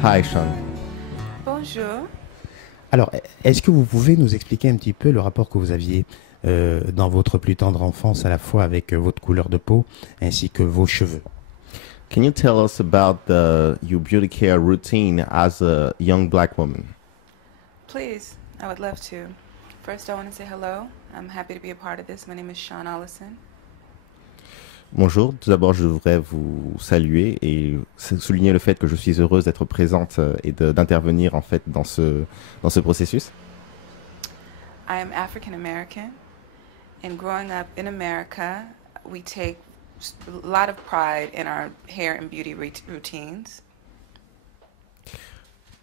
Hi, Sean. Bonjour. Alors, est-ce que vous pouvez nous expliquer un petit peu le rapport que vous aviez dans votre plus tendre enfance à la fois avec votre couleur de peau ainsi que vos cheveux? Can you tell us about your beauty care routine as a young black woman? Please, I would love to. First, I want to say hello. I'm happy to be a part of this. My name is Sean Ollison. Bonjour, tout d'abord je voudrais vous saluer et souligner le fait que je suis heureuse d'être présente et d'intervenir en fait dans ce processus. I am African American, and growing up in America, we take a lot of pride in our hair and beauty routines.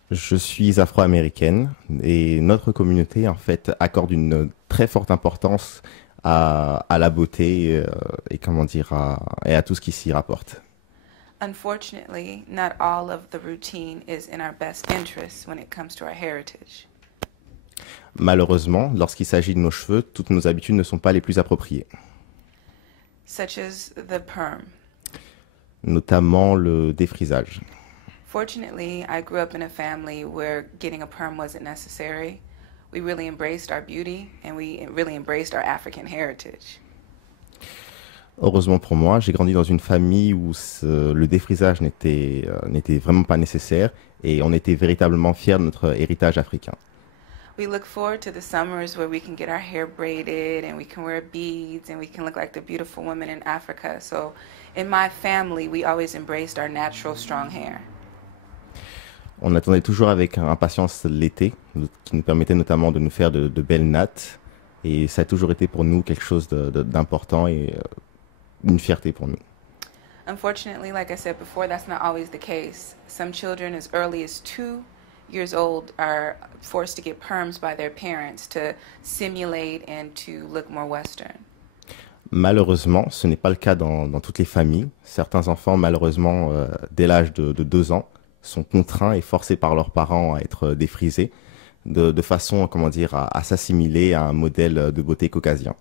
Je suis afro-américaine et notre communauté en fait accorde une très forte importance à la beauté et comment dire et à tout ce qui s'y rapporte. Unfortunately, not all of the routine is in our best interest when it comes to our heritage. Malheureusement, lorsqu'il s'agit de nos cheveux, toutes nos habitudes ne sont pas les plus appropriées, Such as the perm. notamment le défrisage. Fortunately, I grew up in a family where getting a perm wasn't necessary. We really embraced our beauty and we really embraced our African heritage. Heureusement pour moi, j'ai grandi dans une famille où le défrisage n'était vraiment pas nécessaire et on était véritablement fiers de notre héritage africain. We look forward to the summers where we can get our hair braided and we can wear beads and we can look like the beautiful women in Africa. So in my family, we always embraced our natural strong hair. On attendait toujours avec impatience l'été, qui nous permettait notamment de nous faire de belles nattes. Et ça a toujours été pour nous quelque chose d'important et une fierté pour nous. Unfortunately, like I said before, that's not always the case. Some children as early as 2 years old are forced to get perms by their parents to simulate and to look more Western. Malheureusement, ce n'est pas le cas dans toutes les familles. Certains enfants, malheureusement, dès l'âge de 2 ans, sont contraints et forcés par leurs parents à être défrisés de façon, comment dire, à s'assimiler à un modèle de beauté caucasien.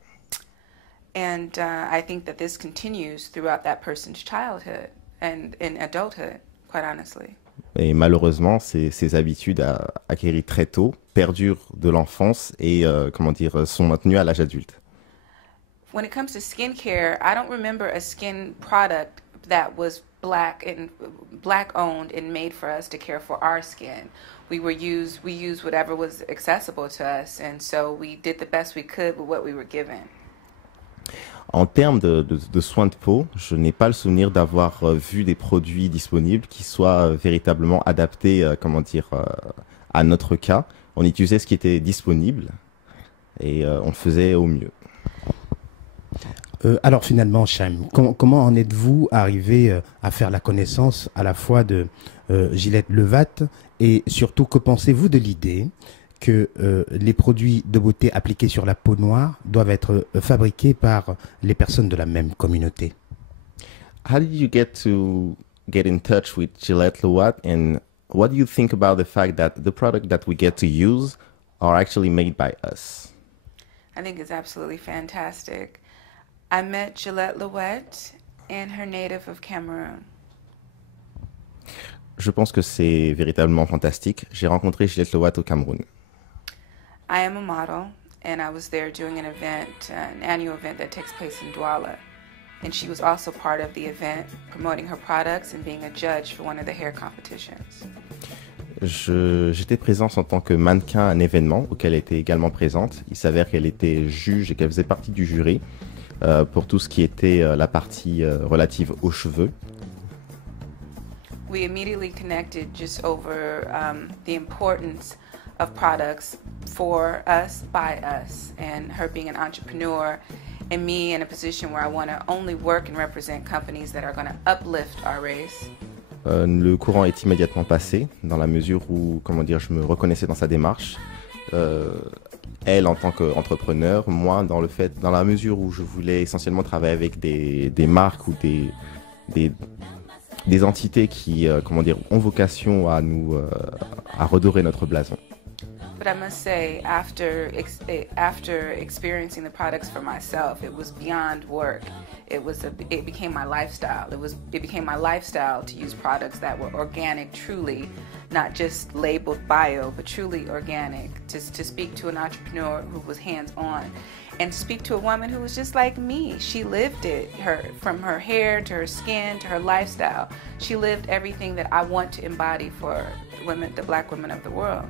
And I think that this continues throughout that person's childhood and in adulthood, quite honestly. Et malheureusement, ces habitudes acquises très tôt perdurent de l'enfance et, comment dire, sont maintenues à l'âge adulte. When it comes to skincare, I don't remember a skin product that was black owned and made for us to care for our skin. We used whatever was accessible to us, and so we did the best we could with what we were given. En termes de soins de peau, je n'ai pas le souvenir d'avoir vu des produits disponibles qui soient véritablement adaptés, comment dire, à notre cas. On utilisait ce qui était disponible et on faisait au mieux. Alors finalement, Chaim, comment en êtes-vous arrivé à faire la connaissance à la fois de Gillette Levatte et surtout que pensez-vous de l'idée que les produits de beauté appliqués sur la peau noire doivent être fabriqués par les personnes de la même communauté? How did you get in touch with Gillette Levatte, and what do you think about the fact that the product that we get to use are actually made by us? I think it's absolutely fantastic. I met Gillette Levatte and her native of Cameroon. Je pense que c'est véritablement fantastique. J'ai rencontré Gillette Levatte au Cameroun. I am a model, and I was there doing an event, an annual event that takes place in Douala. And she was also part of the event, promoting her products and being a judge for one of the hair competitions. J'étais présente en tant que mannequin à un événement auquel elle était également présente. Il s'avère qu'elle était juge et qu'elle faisait partie du jury pour tout ce qui était la partie relative aux cheveux. We immediately connected just over the importance of products for us, by us, and her being an entrepreneur, and me in a position where I want to only work and represent companies that are going to uplift our race. Le courant est immédiatement passé, dans la mesure où, comment dire, je me reconnaissais dans sa démarche. Elle en tant qu'entrepreneur, moi dans la mesure où je voulais essentiellement travailler avec des marques ou des entités qui, comment dire, ont vocation à redorer notre blason. But I must say, after experiencing the products for myself, it was beyond work. It became my lifestyle. It became my lifestyle to use products that were organic, truly, not just labeled bio, but truly organic. To speak to an entrepreneur who was hands-on, and speak to a woman who was just like me. She lived it, from her hair to her skin to her lifestyle. She lived everything that I want to embody for women, the black women of the world.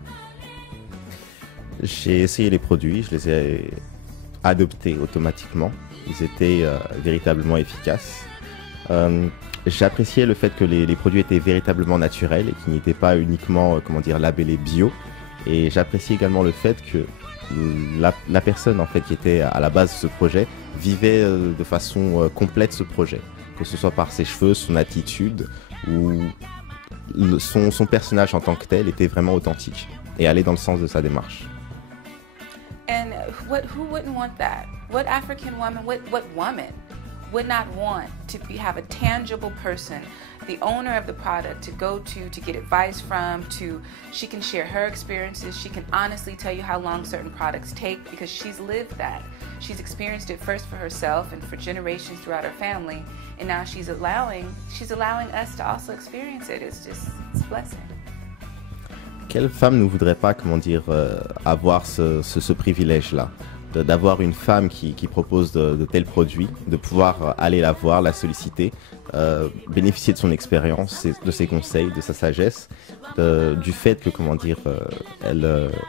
J'ai essayé les produits, je les ai adoptés automatiquement. Ils étaient véritablement efficaces. J'appréciais le fait que les produits étaient véritablement naturels et qu'ils n'étaient pas uniquement, labellés bio. Et j'appréciais également le fait que la personne en fait qui était à la base de ce projet vivait de façon complète ce projet, que ce soit par ses cheveux, son attitude ou son personnage en tant que tel était vraiment authentique et allait dans le sens de sa démarche. And who wouldn't want that? What African woman, what woman would not want to have a tangible person, the owner of the product, to go to get advice from, she can share her experiences, she can honestly tell you how long certain products take because she's lived that. She's experienced it first for herself and for generations throughout her family, and now she's allowing us to also experience it. It's a blessing. Quelle femme ne voudrait pas, avoir ce privilège-là, d'avoir une femme qui propose de tels produits, de pouvoir aller la voir, la solliciter, bénéficier de son expérience, de ses conseils, de sa sagesse, du fait que,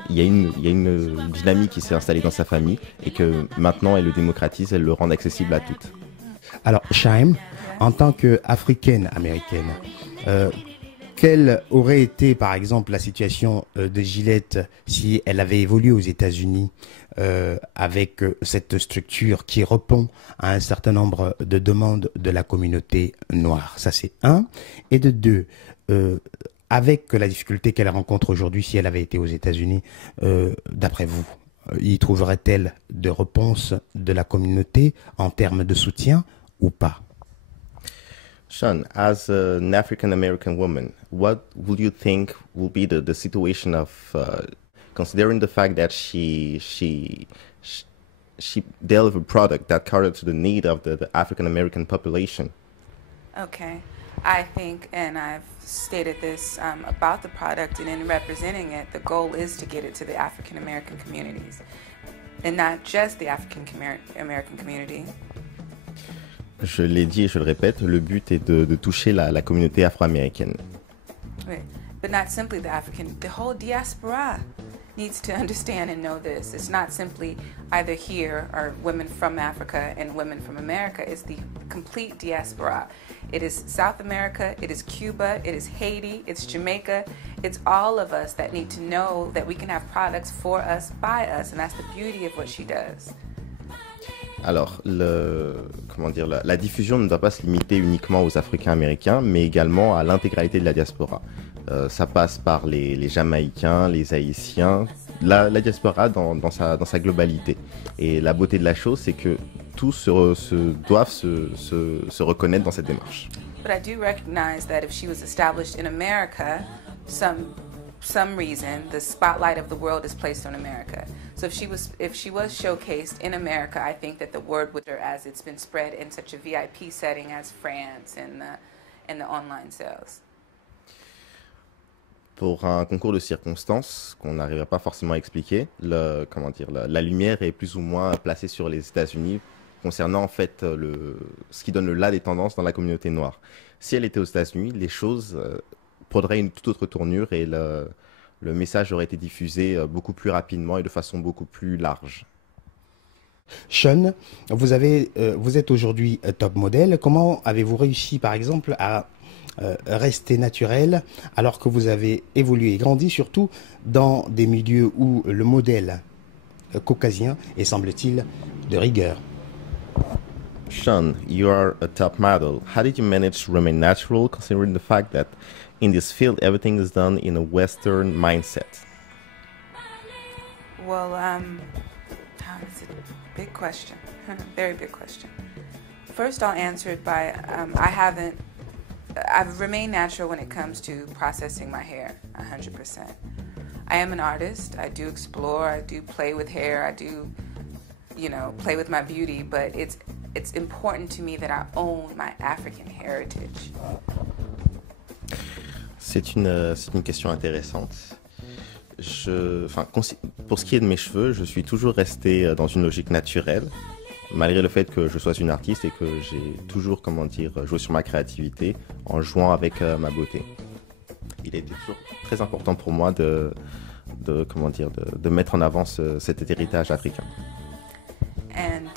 il y a une dynamique qui s'est installée dans sa famille et que maintenant elle le démocratise, elle le rend accessible à toutes. Alors, Shaim, en tant qu'Africaine américaine, quelle aurait été, par exemple, la situation de Gillette si elle avait évolué aux États-Unis avec cette structure qui répond à un certain nombre de demandes de la communauté noire? Ça, c'est un. Et de deux, avec la difficulté qu'elle rencontre aujourd'hui, si elle avait été aux États-Unis, d'après vous, y trouverait-elle de réponse de la communauté en termes de soutien ou pas? Sean, as an African American woman, what would you think will be the situation of considering the fact that she delivered a product that catered to the need of the African American population? Okay, I think, and I've stated this about the product, and in representing it, the goal is to get it to the African American communities, and not just the African American community. Je l'ai dit et je le répète, le but est de toucher la communauté afro-américaine. Right. But not simply the whole diaspora needs to understand and know this. It's not simply either here or women from Africa and women from America. It's the complete diaspora. It is South America, it is Cuba, it is Haiti, it's Jamaica. It's all of us that need to know that we can have products for us, by us, and that's the beauty of what she does. Alors, la diffusion ne doit pas se limiter uniquement aux Africains américains, mais également à l'intégralité de la diaspora. Ça passe par les Jamaïcains, les Haïtiens, la diaspora dans sa globalité. Et la beauté de la chose, c'est que tous doivent se reconnaître dans cette démarche. But I do recognize that if she was established in America, some reason the spotlight of the world is placed on America. So if she was showcased in America, I think that the word would, as it's been spread in such a VIP setting as France and the online sales. Pour un concours de circonstances qu'on n'arriverait pas forcément à expliquer, la lumière est plus ou moins placée sur les États-Unis concernant en fait ce qui donne le là des tendances dans la communauté noire. Si elle était aux États-Unis, les choses prendraient une toute autre tournure et le message aurait été diffusé beaucoup plus rapidement et de façon beaucoup plus large. Sean, vous êtes aujourd'hui top modèle. Comment avez-vous réussi, par exemple, à rester naturel alors que vous avez évolué et grandi, surtout dans des milieux où le modèle caucasien est, semble-t-il, de rigueur? Sean, you are a top model. How did you manage to remain natural, considering the fact that in this field everything is done in a Western mindset? Well, it's a big question, very big question. First, I'll answer it by I've remained natural when it comes to processing my hair, 100%. I am an artist. I do explore. I do play with hair. I do, play with my beauty. But it's important to me that I own my African heritage. C'est une question intéressante. Pour ce qui est de mes cheveux, je suis toujours resté dans une logique naturelle, malgré le fait que je sois une artiste et que j'ai toujours, joué sur ma créativité en jouant avec ma beauté. Il est toujours très important pour moi de mettre en avant cet héritage africain. And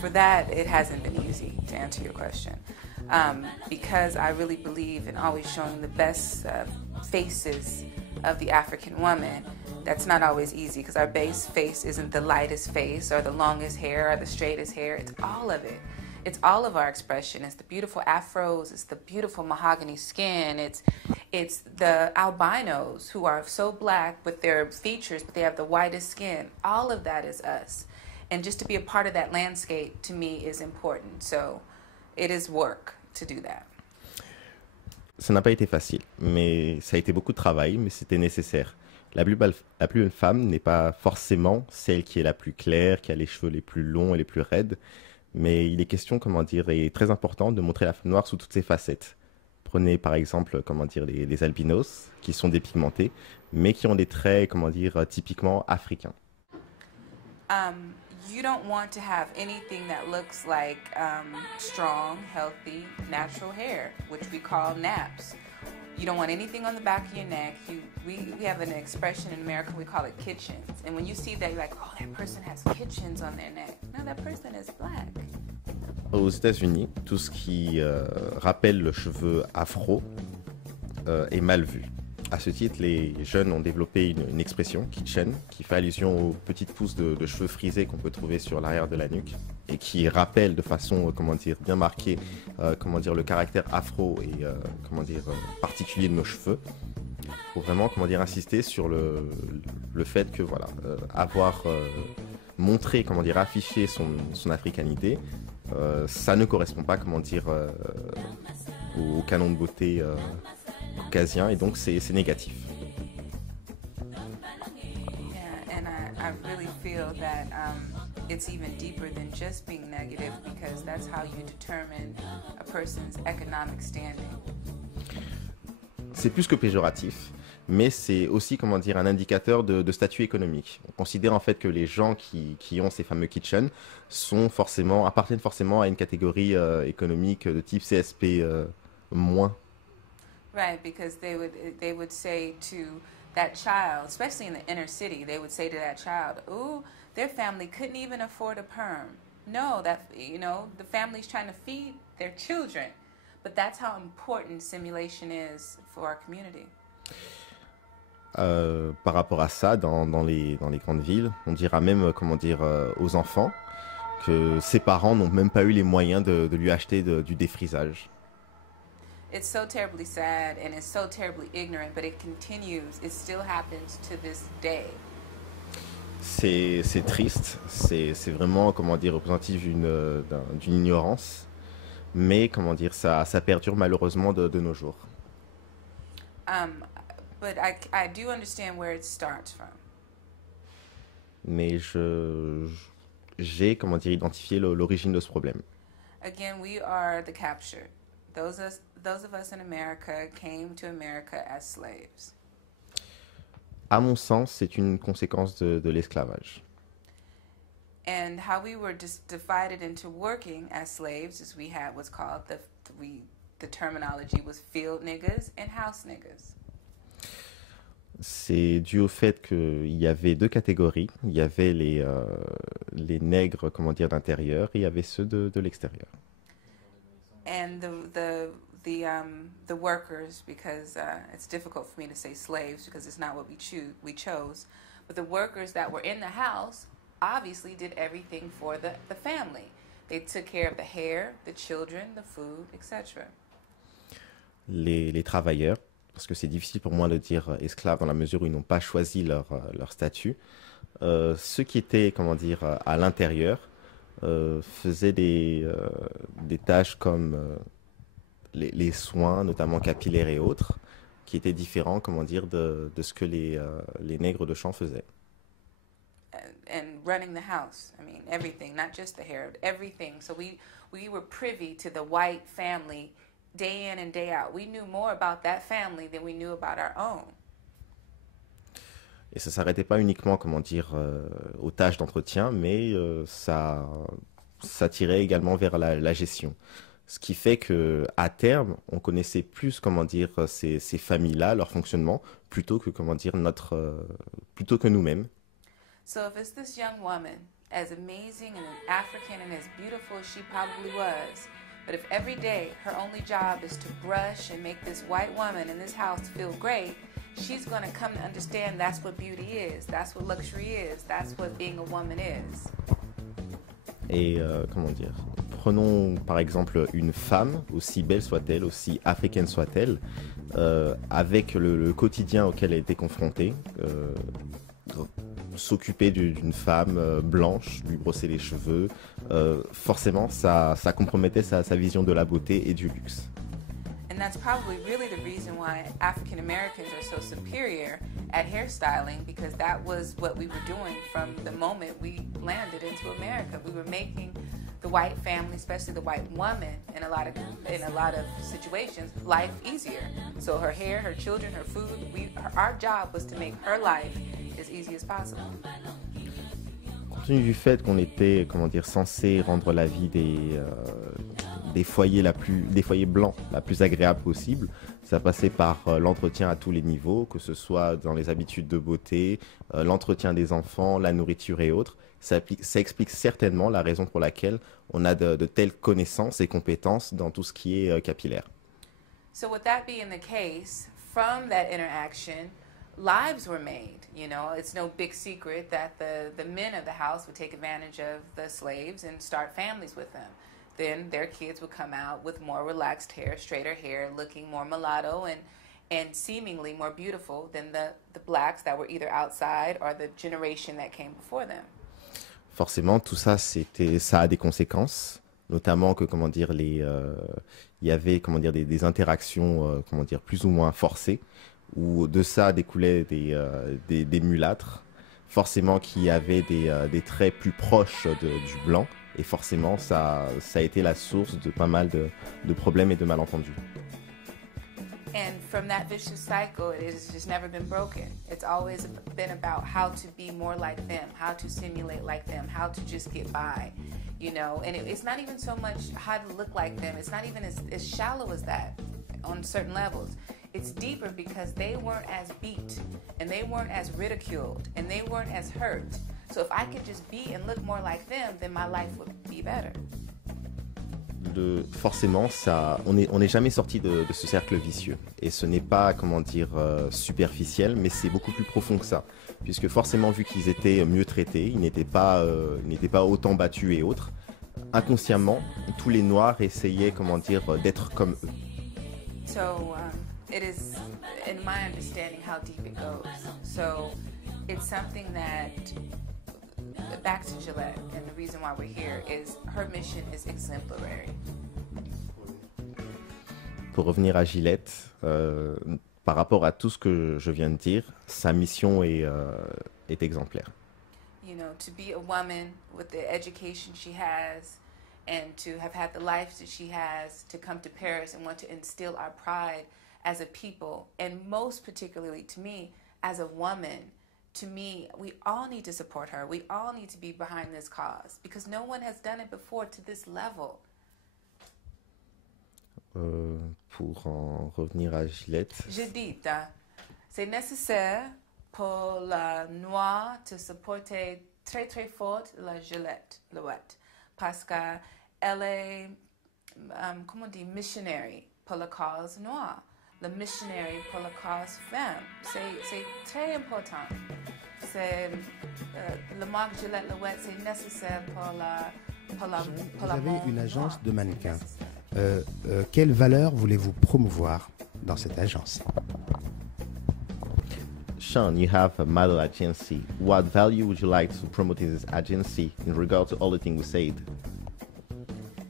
for that, it hasn't been easy, to answer your question. Because I really believe in always showing the best faces of the African woman. That's not always easy because our base face isn't the lightest face or the longest hair or the straightest hair. It's all of it. It's all of our expression. It's the beautiful afros. It's the beautiful mahogany skin. It's the albinos who are so black with their features, but they have the whitest skin. All of that is us. And just to be a part of that landscape, to me, is important. So it is work to do that. Ça n'a pas été facile, mais ça a été beaucoup de travail, mais c'était nécessaire. La plus belle femme n'est pas forcément celle qui est la plus claire, qui a les cheveux les plus longs et les plus raides, mais il est question, et très important, de montrer la femme noire sous toutes ses facettes. Prenez par exemple, les albinos, qui sont dépigmentés, mais qui ont des traits, typiquement africains. You don't want to have anything that looks like strong, healthy, natural hair, which we call naps. You don't want anything on the back of your neck. We have an expression in America, we call it kitchens. And when you see that, you're like, oh, that person has kitchens on their neck. No, that person is black. Aux États-Unis, tout ce qui rappelle le cheveu afro est mal vu. À ce titre, les jeunes ont développé une expression, kitchen, qui fait allusion aux petites pousses de cheveux frisés qu'on peut trouver sur l'arrière de la nuque et qui rappelle de façon, bien marquée, le caractère afro et, particulier de nos cheveux. Pour vraiment, insister sur le fait que, avoir montré, affiché son africanité, ça ne correspond pas, au canon de beauté caucasien, et donc c'est négatif. Yeah, and I really feel that it's even deeper than just being negative because that's how you determine a person's economic standing. C'est plus que péjoratif, mais c'est aussi, un indicateur de statut économique. On considère en fait que les gens qui ont ces fameux kitchens appartiennent forcément à une catégorie économique de type CSP moins. Right, because they would say to that child, especially in the inner city, they would say to that child, "Ooh, their family couldn't even afford a perm." No, the family's trying to feed their children, but that's how important simulation is for our community. Par rapport à ça, dans les grandes villes, on dira même, aux enfants que ses parents n'ont même pas eu les moyens de lui acheter du défrisage. It's so terribly sad and it's so terribly ignorant, but it continues. It still happens to this day. C'est triste, c'est vraiment, représentatif d'une ignorance, mais, ça perdure malheureusement de nos jours. But I do understand where it starts from. Mais j'ai, identifié l'origine de ce problème. Again, we are the captured. Those of us in America came to America as slaves. À mon sens, c'est une conséquence de l'esclavage. And how we were divided into working as slaves is we had what's called the terminology was field niggas and house niggas. C'est dû au fait qu'il y avait deux catégories. Il y avait les nègres, d'intérieur, et il y avait ceux de l'extérieur. And the workers, because it's difficult for me to say slaves because it's not what we chose, but the workers that were in the house obviously did everything for the family. They took care of the hair, the children, the food, etc. Les travailleurs, parce que c'est difficile pour moi de dire esclaves dans la mesure où ils n'ont pas choisi leur statut, ceux qui étaient, à l'intérieur, faisaient des tâches comme les soins, notamment capillaires et autres, qui était différent, comment dire, de ce que les nègres de champ faisaient. And running the house. I mean, everything, not just the hair, everything. So we were privy to the white family day in and day out. We knew more about that family than we knew about our own. Et ça s'arrêtait pas uniquement, comment dire, aux tâches d'entretien, mais ça tirait également vers la gestion. Ce qui fait que à terme, on connaissait plus, comment dire, ces familles-là, leur fonctionnement, plutôt que, comment dire, plutôt que nous-mêmes. So if it's this young woman, as amazing and African and as beautiful as she probably was, but if every day her only job is to brush and make this white woman in this house feel great, she's going to come to understand that's what beauty is, that's what luxury is, that's what being a woman is. Et comment dire, prenons par exemple une femme, aussi belle soit-elle, aussi africaine soit-elle, avec le quotidien auquel elle était confrontée, s'occuper d'une femme blanche, lui brosser les cheveux, forcément ça compromettait sa vision de la beauté et du luxe. And that's probably really the reason why African Americans are so superior at hairstyling, because that was what we were doing from the moment we landed into America. We were making the white family, especially the white woman, in a lot of situations, life easier. So her hair, her children, her food, our job was to make her life as easy as possible. Compte tenu du fait qu'on était, comment dire, censé rendre la vie des foyers blancs la plus agréable possible, ça passait par l'entretien à tous les niveaux, que ce soit dans les habitudes de beauté, l'entretien des enfants, la nourriture et autres. Ça explique certainement la raison pour laquelle on a de telles connaissances et compétences dans tout ce qui est capillaire. So with that being the case, from that interaction, lives were made. You know, it's no big secret that the men of the house would take advantage of the slaves and start families with them. Then their kids would come out with more relaxed hair, straighter hair, looking more mulatto and seemingly more beautiful than the blacks that were either outside or the generation that came before them. Forcément, tout ça, ça a des conséquences, notamment que, comment dire, il y avait, comment dire, des interactions, comment dire, plus ou moins forcées, où de ça découlaient des mulâtres, forcément qui avaient des traits plus proches du blanc, et forcément, ça a été la source de pas mal de problèmes et de malentendus. And from that vicious cycle, it has just never been broken. It's always been about how to be more like them, how to simulate like them, how to just get by, you know. And it's not even so much how to look like them. It's not even as shallow as that on certain levels. It's deeper because they weren't as beat and they weren't as ridiculed and they weren't as hurt. So if I could just be and look more like them, then my life would be better. Forcément, on n'est jamais sorti de ce cercle vicieux. Et ce n'est pas, comment dire, superficiel, mais c'est beaucoup plus profond que ça. Puisque forcément, vu qu'ils étaient mieux traités, ils n'étaient pas autant battus et autres, inconsciemment, tous les Noirs essayaient, comment dire, d'être comme eux. So it is, in my understanding, how deep it goes. So it's something that, back to Gillette, and the reason why we're here is her mission is exemplary. Pour revenir à Gillette, par rapport à tout ce que je viens de dire, sa mission est exemplaire. You know, to be a woman with the education she has and to have had the life that she has, to come to Paris and want to instill our pride as a people, and most particularly to me, as a woman, to me, we all need to support her. We all need to be behind this cause because no one has done it before to this level. Pour en revenir à Gillette. Je dis, c'est nécessaire pour la noire de supporter très très fort la Gillette parce qu'elle est, comment on dit, missionary pour la cause noire. Le missionary pour la cause femme. C'est très important. C'est le marque Gillette Louette, c'est nécessaire pour la Vous avez une agence de mannequins. Quelle valeur voulez-vous promouvoir dans cette agence? Sean, you have a model agency. What value would you like to promote in this agency in regard to all the things we said?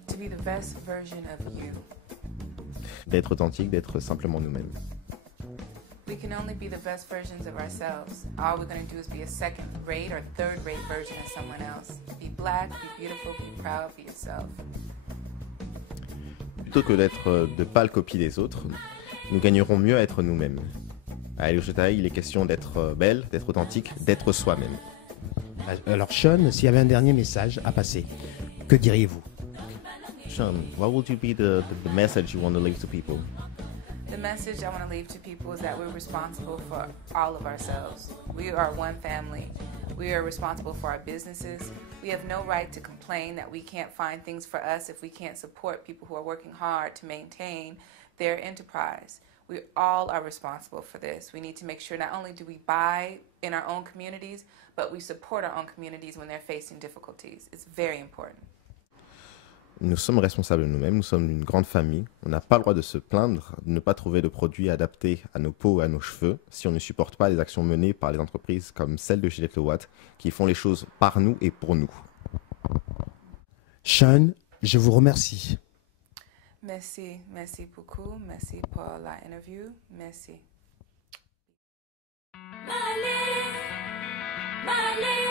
To be the best version of you. D'être authentique, d'être simplement nous-mêmes. We can only be the best versions of ourselves. All we're going to do is be a second-rate or third-rate version of someone else. Be black, be beautiful, be proud, be yourself. Plutôt que d'être de pâles copies des autres, nous gagnerons mieux à être nous-mêmes. À El Oshataï, il est question d'être belle, d'être authentique, d'être soi-même. Alors Sean, s'il y avait un dernier message à passer, que diriez-vous? Sean, what would you be the message you want to leave to people? The message I want to leave to people is that we're responsible for all of ourselves. We are one family. We are responsible for our businesses. We have no right to complain that we can't find things for us if we can't support people who are working hard to maintain their enterprise. We all are responsible for this. We need to make sure not only do we buy in our own communities, but we support our own communities when they're facing difficulties. It's very important. Nous sommes responsables de nous-mêmes, nous sommes une grande famille. On n'a pas le droit de se plaindre, de ne pas trouver de produits adaptés à nos peaux et à nos cheveux si on ne supporte pas les actions menées par les entreprises comme celle de Gillette Lewatt qui font les choses par nous et pour nous. Sean, je vous remercie. Merci, merci beaucoup. Merci pour l'interview. Merci. Malé,